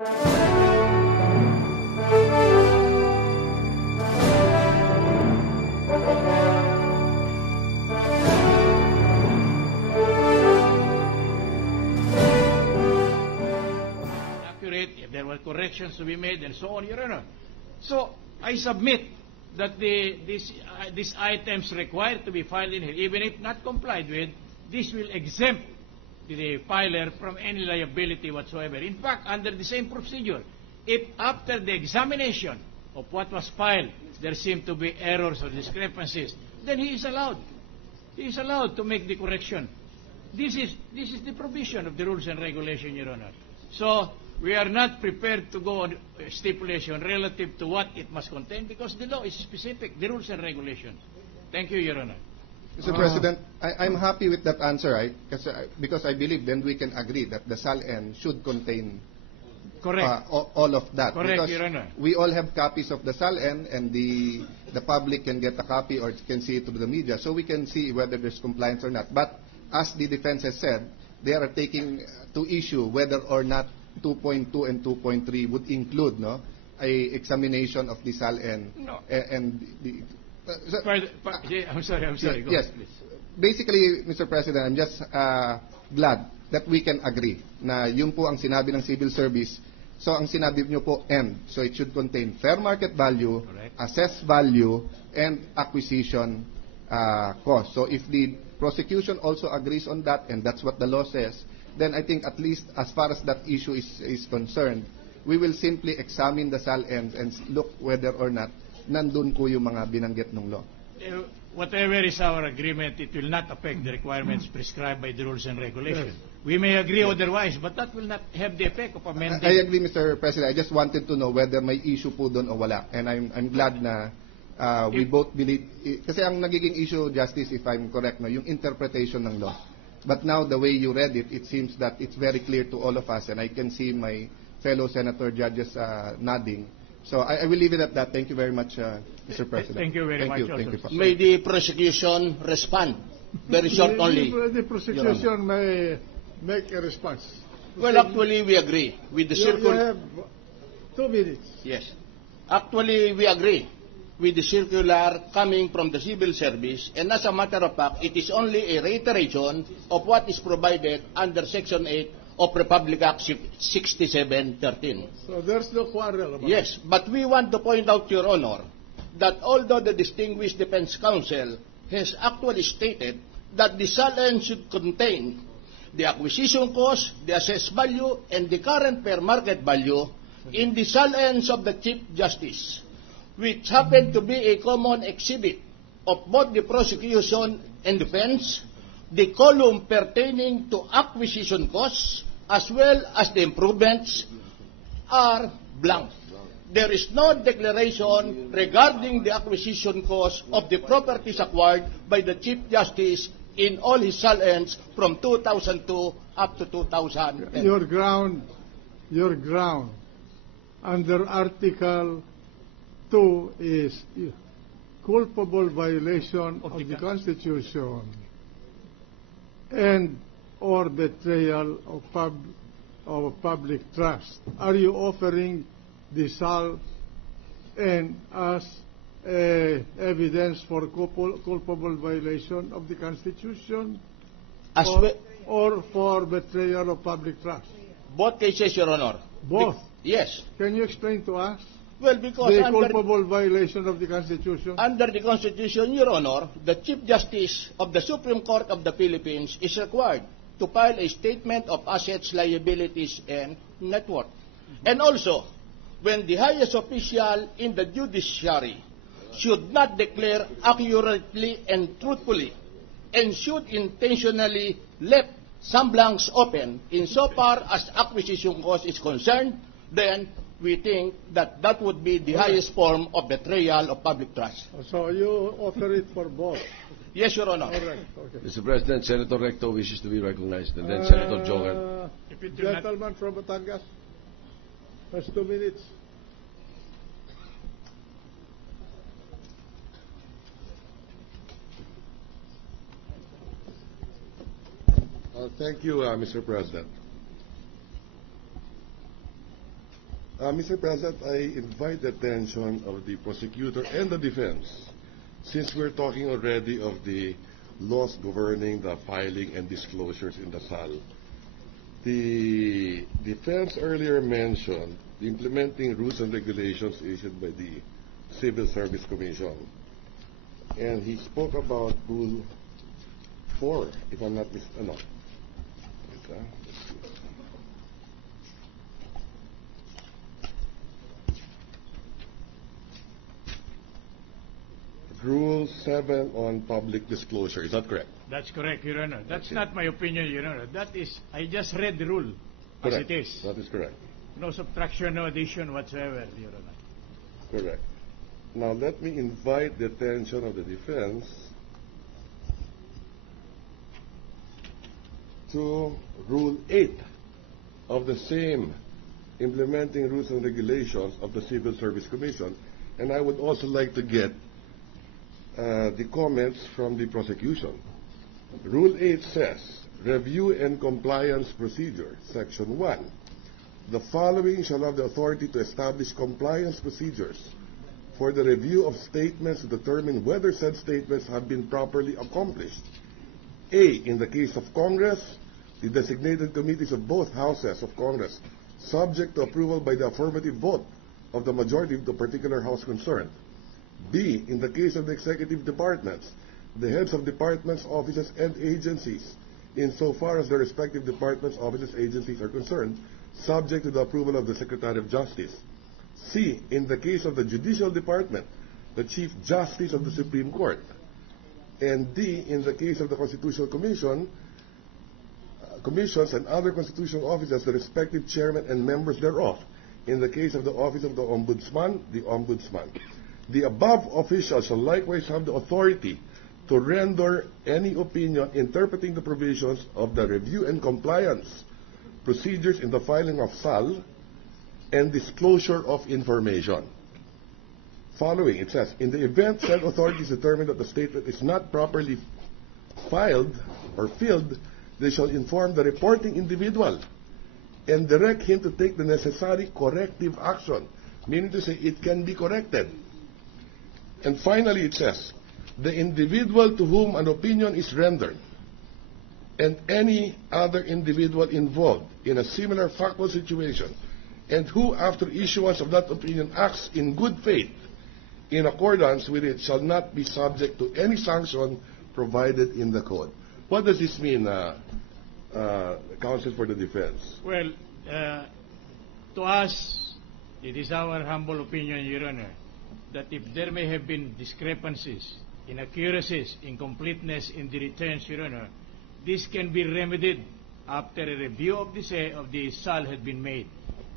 Accurate, if there were corrections to be made, and so on, Your Honor. So I submit that these items required to be filed in here, even if not complied with, this will exempt the filer from any liability whatsoever. In fact, under the same procedure, if after the examination of what was filed, there seem to be errors or discrepancies, then he is allowed. He is allowed to make the correction. This is the provision of the rules and regulation, Your Honor. So we are not prepared to go on stipulation relative to what it must contain because the law is specific, the rules and regulations. Thank you, Your Honor. Mr. President, I'm happy with that answer, right? Because I believe then we can agree that the SALN should contain all of that. Correct, because Your Honor. we all have copies of the SALN, and the public can get a copy or can see it through the media, so we can see whether there's compliance or not. But as the defense has said, they are taking to issue whether or not 2.2 and 2.3 would include a examination of the SALN. No. And the I'm sorry. Go yes. ahead, please. Basically, Mr. President, I'm just glad that we can agree na yun po ang sinabi ng civil service. So, ang sinabi nyo po, and. So, it should contain fair market value, correct, assessed value, and acquisition cost. So, if the prosecution also agrees on that, and that's what the law says, then I think at least as far as that issue is concerned, we will simply examine the SALNs and look whether or not nandun po yung mga binanggit ng law. Whatever is our agreement, it will not affect the requirements prescribed by the rules and regulations. We may agree otherwise, but that will not have the effect of amending. I agree, Mr. President. I just wanted to know whether may issue po doon o wala. And I'm glad na we both believe, kasi ang nagiging issue, Justice, if I'm correct, yung interpretation ng law. But now, the way you read it, it seems that it's very clear to all of us, and I can see my fellow senator judges nodding. So I will leave it at that. Thank you very much, Mr. President. Thank you very much. Thank you. May the prosecution respond? Very short only. The prosecution may make a response. Well, actually, we agree with the You circular. have 2 minutes. Yes. Actually, we agree with the circular coming from the civil service, and as a matter of fact, it is only a reiteration of what is provided under Section 8 of Republic Act 6713. So there's no quarrel about Yes, but we want to point out, Your Honor, that although the distinguished defense counsel has actually stated that the SALN should contain the acquisition cost, the assessed value, and the current fair market value in the SALNs of the Chief Justice, which happen to be a common exhibit of both the prosecution and defense, the column pertaining to acquisition costs, as well as the improvements, are blank. There is no declaration regarding the acquisition cost of the properties acquired by the Chief Justice in all his SALNs from 2002 up to 2010. Your ground under Article 2 is culpable violation of the Constitution and or betrayal of public trust. Are you offering the SALN as evidence for culpable violation of the Constitution or for betrayal of public trust? Both cases, Your Honor. Both? Yes. Can you explain to us Well, because the culpable violation of the Constitution? Under the Constitution, Your Honor, the Chief Justice of the Supreme Court of the Philippines is required to file a statement of assets, liabilities, and net worth. And also, when the highest official in the judiciary should not declare accurately and truthfully, and should intentionally left some blanks open insofar as acquisition cost is concerned, then we think that that would be the highest form of betrayal of public trust. So you offer it for both? Yes, Your Honor. All right. Okay. Mr. President, Senator Recto wishes to be recognized, and then Senator Jogan. Gentleman from Batangas, has 2 minutes. Thank you, Mr. President. Mr. President, I invite the attention of the prosecutor and the defense, since we're talking already of the laws governing the filing and disclosures in the SAL. The defense earlier mentioned the implementing rules and regulations issued by the Civil Service Commission. And he spoke about Rule 4, if I'm not mistaken. No. Rule 7 on public disclosure. Is that correct? That's correct, Your Honor. That's not my opinion, Your Honor. That is, I just read the rule as Correct. it is. That is correct. No subtraction, no addition whatsoever, Your Honor. Correct. Now let me invite the attention of the defense to Rule 8 of the same implementing rules and regulations of the Civil Service Commission. And I would also like to get the comments from the prosecution. Rule 8 says, Review and Compliance Procedure, Section 1. The following shall have the authority to establish compliance procedures for the review of statements to determine whether said statements have been properly accomplished. A. In the case of Congress, the designated committees of both houses of Congress, subject to approval by the affirmative vote of the majority of the particular house concerned. B. In the case of the executive departments, the heads of departments, offices, and agencies, insofar as their respective departments, offices, agencies are concerned, subject to the approval of the Secretary of Justice. C. In the case of the Judicial Department, the Chief Justice of the Supreme Court. And D. In the case of the Constitutional Commission, commissions and other constitutional officers, the respective chairman and members thereof. In the case of the office of the Ombudsman, the Ombudsman. The above officials shall likewise have the authority to render any opinion interpreting the provisions of the review and compliance procedures in the filing of SAL and disclosure of information. Following, it says, in the event said authorities determine that the statement is not properly filed or filled, they shall inform the reporting individual and direct him to take the necessary corrective action, meaning to say it can be corrected. And finally, it says, the individual to whom an opinion is rendered and any other individual involved in a similar factual situation and who, after issuance of that opinion, acts in good faith in accordance with it shall not be subject to any sanction provided in the code. What does this mean, Counsel for the Defense? Well, to us, it is our humble opinion, Your Honor, that if there may have been discrepancies, inaccuracies, incompleteness in the returns, Your Honor, this can be remedied after a review of the SAL had been made.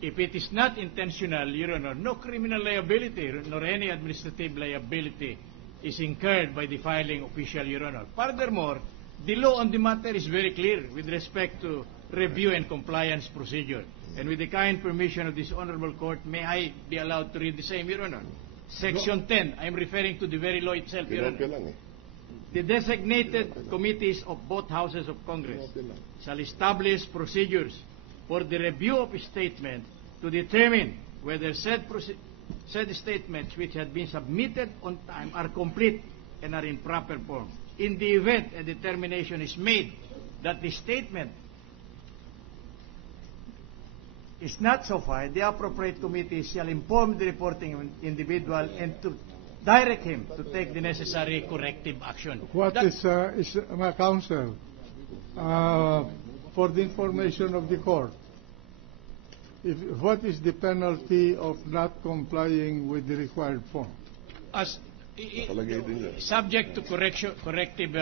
If it is not intentional, Your Honor, no criminal liability nor any administrative liability is incurred by the filing official, Your Honor. Furthermore, the law on the matter is very clear with respect to review and compliance procedure. And with the kind permission of this honorable court, may I be allowed to read the same, Your Honor? Section 10, I'm referring to the very law itself, Your Honor. The designated committees of both houses of Congress shall establish procedures for the review of a statement to determine whether said statements which had been submitted on time are complete and are in proper form. In the event a determination is made that the statement is not so filed, the appropriate committee shall inform the reporting individual and to direct him to take the necessary corrective action. What is my counsel, for the information of the court, what is the penalty of not complying with the required form? As subject to corrective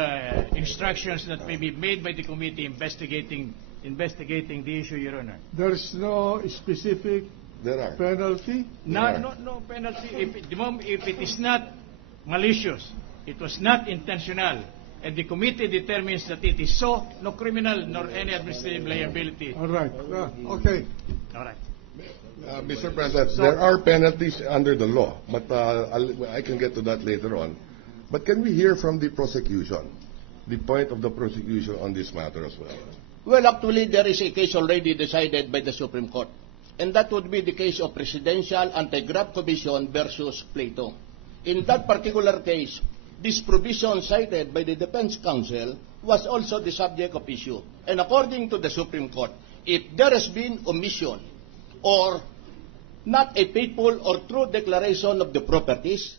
instructions that may be made by the committee investigating the issue, Your Honor. There is no specific penalty? No penalty. If it is not malicious, it was not intentional, and the committee determines that it is so, no criminal nor any administrative liability. All right. Okay. All right. Mr. President, there are penalties under the law, but I can get to that later on. But can we hear from the prosecution, the point of the prosecution on this matter as well? Well, actually, there is a case already decided by the Supreme Court. and that would be the case of Presidential Anti-Graft Commission versus Plato. In that particular case, this provision cited by the Defense Counsel was also the subject of issue. And according to the Supreme Court, if there has been omission or not a faithful or true declaration of the properties,